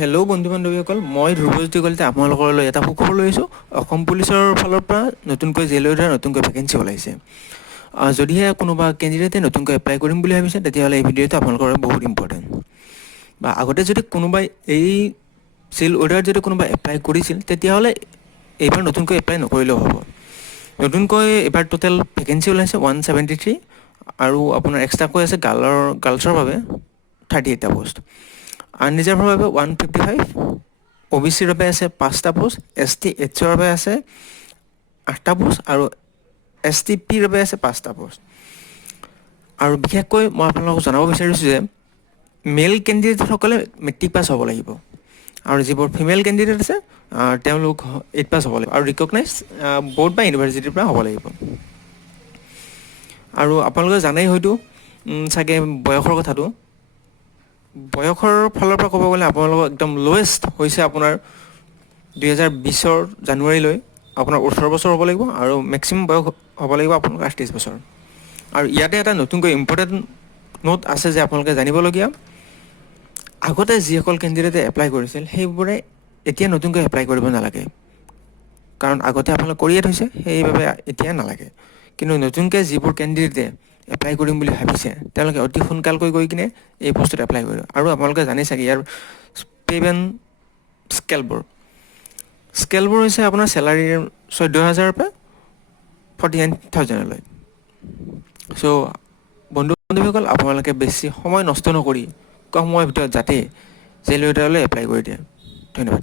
Hello' বন্ধু বান্ধৱীসকল, মই ধ্ৰুৱজ্যোতি কলিতা আপোনালোকলৈ এটা সুখবৰ লৈ আহিছোঁ। অসম পুলিচৰ ফালৰ পৰা নতুনকৈ জেইলৰ নতুনকৈ ভেকেঞ্চি ওলাইছে। যদিহে কোনোবা কেণ্ডিডেটে নতুনকৈ এপ্লাই কৰিম বুলি ভাবিছে, তেতিয়াহ'লে এই ভিডিঅ'টো আপোনালোকৰ বহুত ইম্পৰ্টেণ্ট। বা আগতে যদি কোনোবাই এই জেইল অৰ্ডাৰত যদি কোনোবাই এপ্লাই কৰিছিল, তেতিয়াহ'লে এইবাৰ নতুনকৈ এপ্লাই নকৰিলেও হ'ব। নতুনকৈ এইবাৰ টোটেল ভেকেঞ্চি ওলাইছে 173, আৰু আপোনাৰ এক্সট্ৰাকৈ আছে গাৰ্লছৰ বাবে 38টা পোষ্ট, আনৰিজাৰ্ভৰ বাবে 155, OBCৰ বাবে আছে 5টা পোষ্ট, ST এইচৰ বাবে আছে 8টা পোষ্ট, আৰু STPৰ বাবে আছে 5টা পোষ্ট। আৰু বিশেষকৈ মই আপোনালোকক জনাব বিচাৰিছোঁ যে মেল কেণ্ডিডেটসকলে মেট্ৰিক পাছ হ'ব লাগিব, আৰু যিবোৰ ফিমেল কেণ্ডিডেট আছে তেওঁলোক 8 পাছ হ'ব লাগিব, আৰু ৰিকগনাইজ বৰ্ড বা ইউনিভাৰ্চিটিৰ পৰা হ'ব লাগিব। আৰু আপোনালোকে জানেই হয়তো চাগে বয়সৰ কথাটো। বয়সৰ ফালৰ পৰা ক'ব গ'লে আপোনালোকৰ একদম লোৱেষ্ট হৈছে আপোনাৰ 2020 জানুৱাৰীলৈ আপোনাৰ 18 বছৰ হ'ব লাগিব, আৰু মেক্সিমাম বয়স হ'ব লাগিব আপোনালোকৰ 38 বছৰ। আৰু ইয়াতে এটা নতুনকৈ ইম্পৰ্টেণ্ট নোট আছে যে আপোনালোকে জানিবলগীয়া। আগতে যিসকল কেণ্ডিডেটে এপ্লাই কৰিছিল, সেইবোৰে এতিয়া নতুনকৈ এপ্লাই কৰিব নালাগে, কাৰণ আগতে আপোনালোকে কৰিয়ে থৈছে, সেইবাবে এতিয়া নালাগে। কিন্তু নতুনকৈ যিবোৰ কেণ্ডিডেটে এপ্লাই কৰিম বুলি ভাবিছে, তেওঁলোকে অতি সোনকালকৈ গৈ কিনে এই বস্তুত এপ্লাই কৰিব। আৰু আপোনালোকে জানে চাগে ইয়াৰ পে'মেণ্ট স্কেলবোৰ হৈছে আপোনাৰ চেলাৰীৰ 14,000ৰ পৰা 49,000লৈ। চ' বন্ধু বান্ধৱীসকল, আপোনালোকে বেছি সময় নষ্ট নকৰি কম সময়ৰ ভিতৰত যাতে জেইল অৰ্ডাৰলৈ এপ্লাই কৰি দিয়ে। ধন্যবাদ।